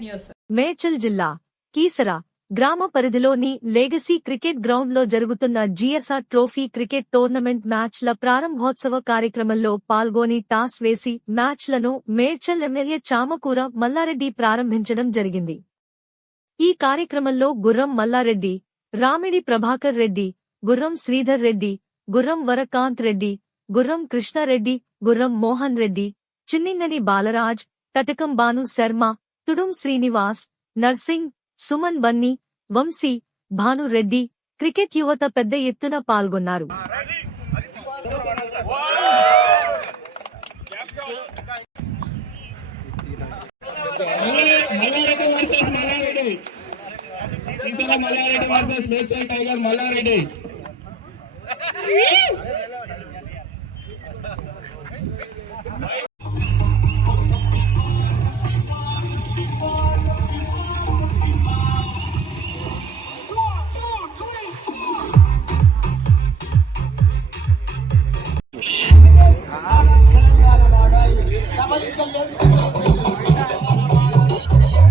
News. Medchal జిల్లా కీసర గ్రామ పరిధిలోని లెగసీ క్రికెట్ గ్రౌండ్లో జరుగుతున్న జీఎస్ఆర్ ట్రోఫీ క్రికెట్ టోర్నమెంట్ మ్యాచ్ల ప్రారంభోత్సవ కార్యక్రమంలో పాల్గొని టాస్ వేసి మ్యాచ్లను మేడ్చల్ ఎమ్మెల్యే చామకూర మల్లారెడ్డి ప్రారంభించడం జరిగింది. ఈ కార్యక్రమంలో గుర్రం మల్లారెడ్డి రామిడి ప్రభాకర్ రెడ్డి గుర్రం శ్రీధర్ రెడ్డి గుర్రం వరకాంత్ రెడ్డి గుర్రం కృష్ణారెడ్డి గుర్రం మోహన్ రెడ్డి చిన్నింగని బాలరాజ్ తటకం బాను శర్మ తుడుం శ్రీనివాస్ నర్సింగ్ సుమన్ బన్నీ వంశీ భానురెడ్డి క్రికెట్ యువత పెద్ద ఎత్తున పాల్గొన్నారు మల్లారెడ్డి మల్లారెడ్డి టైగర్ మల్లారెడ్డి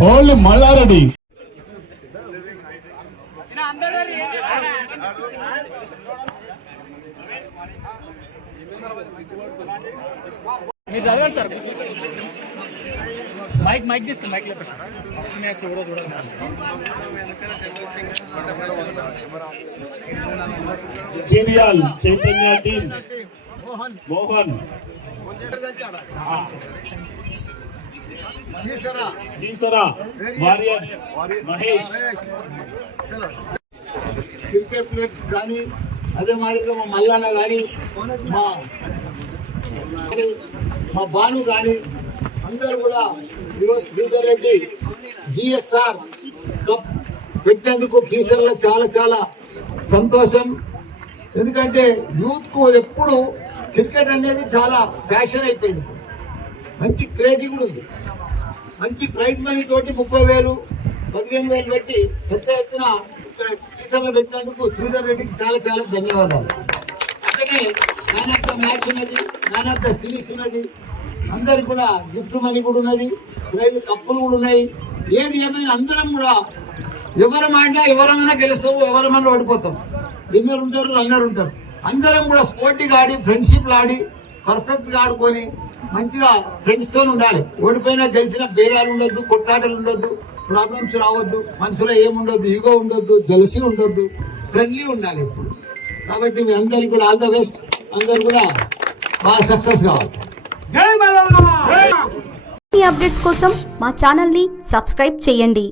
ఓన్లీ మల్లారెడ్డి. మీరు చదవండి సార్. మైక్ మైక్ తీసుకుని మైక్ లేపేసి ఫస్ట్ మ్యాచ్ ఎవడో చూడాలి Chaitanya team Mohan. Eesara warriors. Mahesh. Cricket players కానీ అదే మాదిరిగా మా మల్లన్న కానీ మా భాను కానీ అందరూ కూడా ఈరోజు శ్రీధర్ రెడ్డి జిఎస్ఆర్ కప్ పెట్టినందుకు కీసర్లో చాలా చాలా సంతోషం. ఎందుకంటే యూత్కు ఎప్పుడు క్రికెట్ అనేది చాలా ఫ్యాషన్ అయిపోయింది. మంచి క్రేజీ కూడా ఉంది. మంచి ప్రైజ్ మనీ తోటి ముప్పై వేలు పదిహేను వేలు పెట్టి పెద్ద ఎత్తున ఇక్కడ కీసర్లో పెట్టినందుకు శ్రీధర్ రెడ్డికి చాలా చాలా ధన్యవాదాలు. అట్లనే మ్యాన్ ఆఫ్ ద మ్యాచ్ ఉన్నది మ్యాన్ ఆఫ్ ద సిరీస్ ఉన్నది అందరికి కూడా గిఫ్ట్ మనీ కూడా ఉన్నది ప్రైజ్ కప్పులు కూడా ఉన్నాయి. ఏది ఏమైనా అందరం కూడా ఎవరమైనా ఆడినా ఎవరమైనా గెలుస్తాము ఎవరమైనా ఓడిపోతాం. విన్నర్ ఉంటారు రన్నర్ ఉంటారు. అందరం కూడా స్పోర్టింగ్ ఆడి ఫ్రెండ్షిప్ ఆడి పర్ఫెక్ట్గా ఆడుకొని మంచిగా ఫ్రెండ్స్తో ఉండాలి. ఓడిపోయినా గెలిచిన భేదాలు ఉండొద్దు కొట్లాటలు ఉండొద్దు ప్రాబ్లమ్స్ రావద్దు మనసులో ఏముండొద్దు ఈగో ఉండొద్దు జలసి ఉండొద్దు ఫ్రెండ్లీ ఉండాలి ఎప్పుడు. కాబట్టి మీ అందరికి కూడా ఆల్ ద బెస్ట్ అందరు కూడా బాగా సక్సెస్ కావాలి. అప్డేట్స్ కోసం మా ఛానల్ని సబ్స్క్రైబ్ చేయండి.